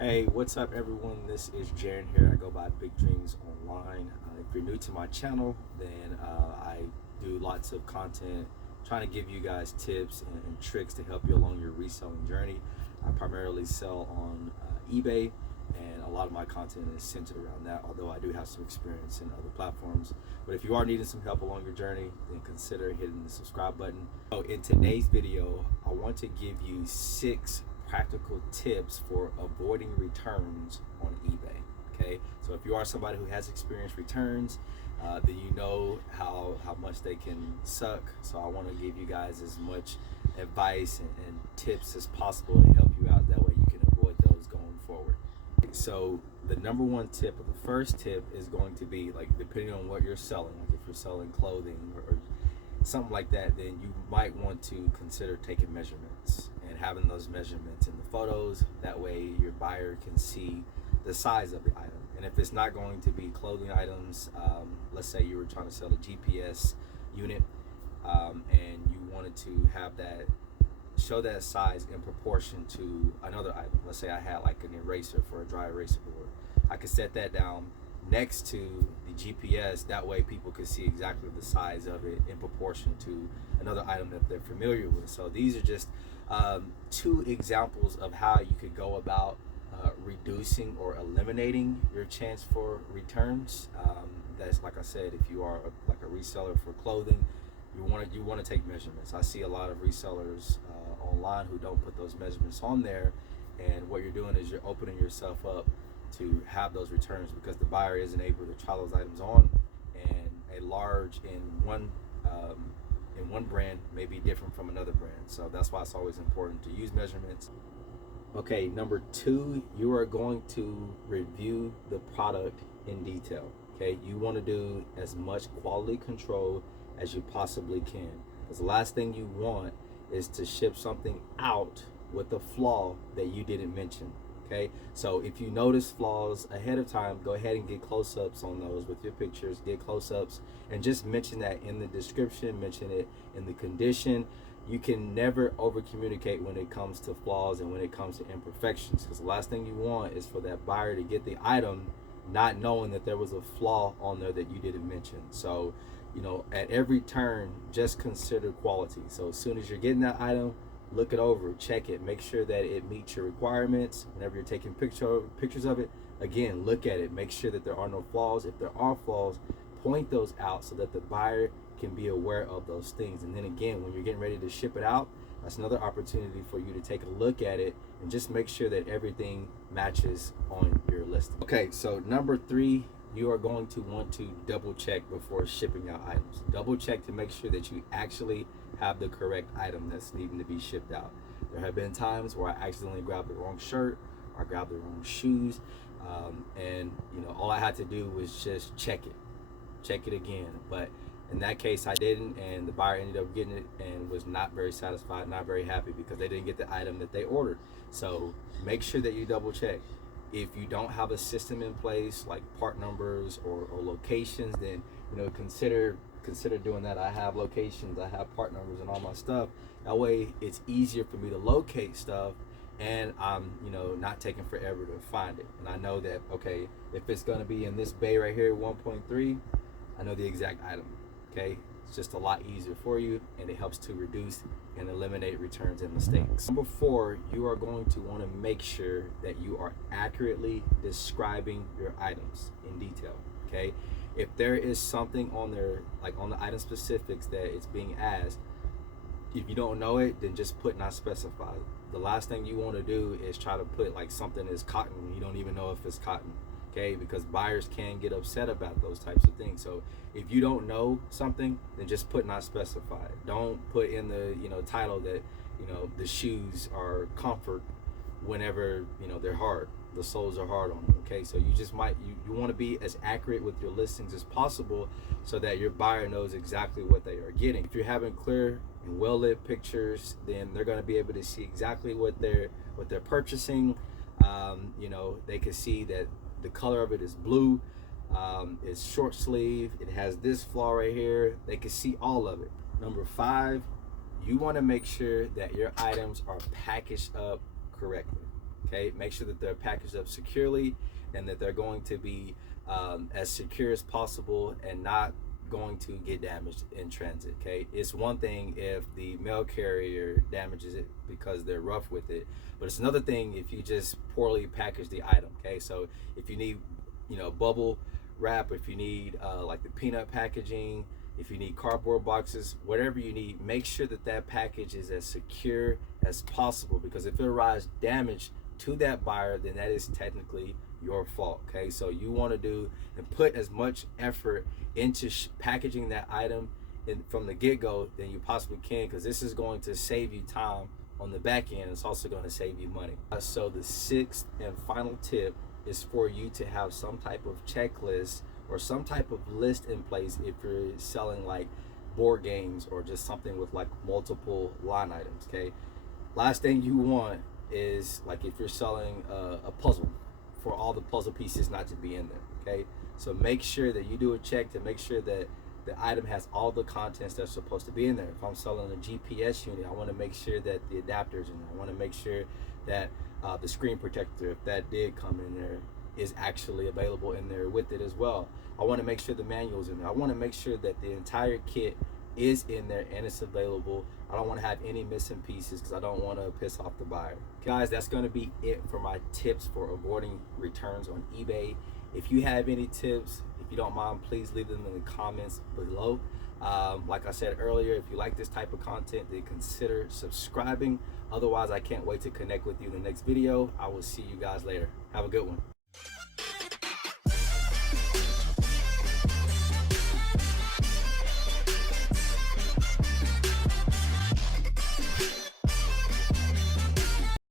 Hey, what's up, everyone? This is Gerron here. I go by Big Dreams Online. If you're new to my channel, then I do lots of content trying to give you guys tips and tricks to help you along your reselling journey. I primarily sell on eBay, and a lot of my content is centered around that, although I do have some experience in other platforms. But if you are needing some help along your journey, then consider hitting the subscribe button. So in today's video, I want to give you 6 practical tips for avoiding returns on eBay. Okay, so if you are somebody who has experienced returns, then you know how much they can suck. So I want to give you guys as much advice and tips as possible to help you out. That way you can avoid those going forward. So the number one tip, or the first tip, is going to be, like, depending on what you're selling, like if you're selling clothing or something like that, then you might want to consider taking measurements and having those measurements in the photos. That way your buyer can see the size of the item. And if it's not going to be clothing items, let's say you were trying to sell a GPS unit, and you wanted to have that, show that size in proportion to another item. Let's say I had like an eraser for a dry eraser board. I could set that down next to the GPS. That way people can see exactly the size of it in proportion to another item that they're familiar with. So these are just 2 examples of how you could go about reducing or eliminating your chance for returns. That's, like I said, if you are like a reseller for clothing, you want to take measurements. I see a lot of resellers online who don't put those measurements on there, and what you're doing is you're opening yourself up to have those returns, because the buyer isn't able to try those items on, and a large in one brand may be different from another brand. So that's why it's always important to use measurements. Okay, number 2, you are going to review the product in detail. Okay, you want to do as much quality control as you possibly can, because the last thing you want is to ship something out with a flaw that you didn't mention. Okay, so if you notice flaws ahead of time, go ahead and get close-ups on those with your pictures. Get close-ups and just mention that in the description, mention it in the condition. You can never over communicate when it comes to flaws and when it comes to imperfections, because the last thing you want is for that buyer to get the item not knowing that there was a flaw on there that you didn't mention. So, you know, at every turn, just consider quality. So as soon as you're getting that item, look it over, check it, make sure that it meets your requirements. Whenever you're taking pictures of it, again, look at it, make sure that there are no flaws. If there are flaws, point those out so that the buyer can be aware of those things. And then again, when you're getting ready to ship it out, that's another opportunity for you to take a look at it and just make sure that everything matches on your list. Okay, so number 3, you are going to want to double check before shipping out items. Double check to make sure that you actually have the correct item that's needing to be shipped out. There have been times where I accidentally grabbed the wrong shirt or grabbed the wrong shoes, and you know, all I had to do was just check it again. But in that case, I didn't, and the buyer ended up getting it and was not very satisfied, not very happy, because they didn't get the item that they ordered. So make sure that you double check. If you don't have a system in place, like part numbers or locations, then, you know, consider doing that. I have locations, I have part numbers and all my stuff. That way it's easier for me to locate stuff, and I'm, you know, not taking forever to find it. And I know that, okay, if it's going to be in this bay right here, 1.3, I know the exact item. Okay, it's just a lot easier for you, and it helps to reduce and eliminate returns and mistakes. Number 4, you are going to want to make sure that you are accurately describing your items in detail. Okay, if there is something on there, like on the item specifics, that it's being asked, if you don't know it, then just put not specified. The last thing you want to do is try to put like something is cotton when you don't even know if it's cotton. Okay, because buyers can get upset about those types of things. So if you don't know something, then just put not specified. Don't put in the, you know, title that, you know, the shoes are comfort whenever, you know, they're hard, the soles are hard on them. Okay, so you just you want to be as accurate with your listings as possible so that your buyer knows exactly what they are getting. If you're having clear and well lit pictures, then they're going to be able to see exactly what they're purchasing. You know, they can see that the color of it is blue, it's short sleeve, it has this flaw right here. They can see all of it. Number 5, you want to make sure that your items are packaged up correctly. Okay, make sure that they're packaged up securely and that they're going to be as secure as possible and not going to get damaged in transit. Okay, it's one thing if the mail carrier damages it because they're rough with it, but it's another thing if you just poorly package the item. Okay, so if you need, bubble wrap, if you need like the peanut packaging, if you need cardboard boxes, whatever you need, make sure that that package is as secure as possible, because if it arrives damaged to that buyer, then that is technically your fault. Okay, so you want to do and put as much effort into packaging that item from the get-go than you possibly can, because this is going to save you time on the back end. It's also going to save you money. So the sixth and final tip is for you to have some type of checklist or some type of list in place if you're selling like board games or just something with like multiple line items. Okay, last thing you want is like if you're selling a puzzle, for all the puzzle pieces not to be in there. Okay, so make sure that you do a check to make sure that the item has all the contents that's supposed to be in there. If I'm selling a GPS unit, I want to make sure that the adapters in there. I want to make sure that the screen protector, if that did come in there, is actually available in there with it as well. I want to make sure the manual's in there. I want to make sure that the entire kit is in there and it's available. I don't want to have any missing pieces because I don't want to piss off the buyer. Guys, that's going to be it for my tips for avoiding returns on eBay. If you have any tips, if you don't mind, please leave them in the comments below. Like I said earlier, if you like this type of content, then consider subscribing. Otherwise, I can't wait to connect with you in the next video. I will see you guys later. Have a good one.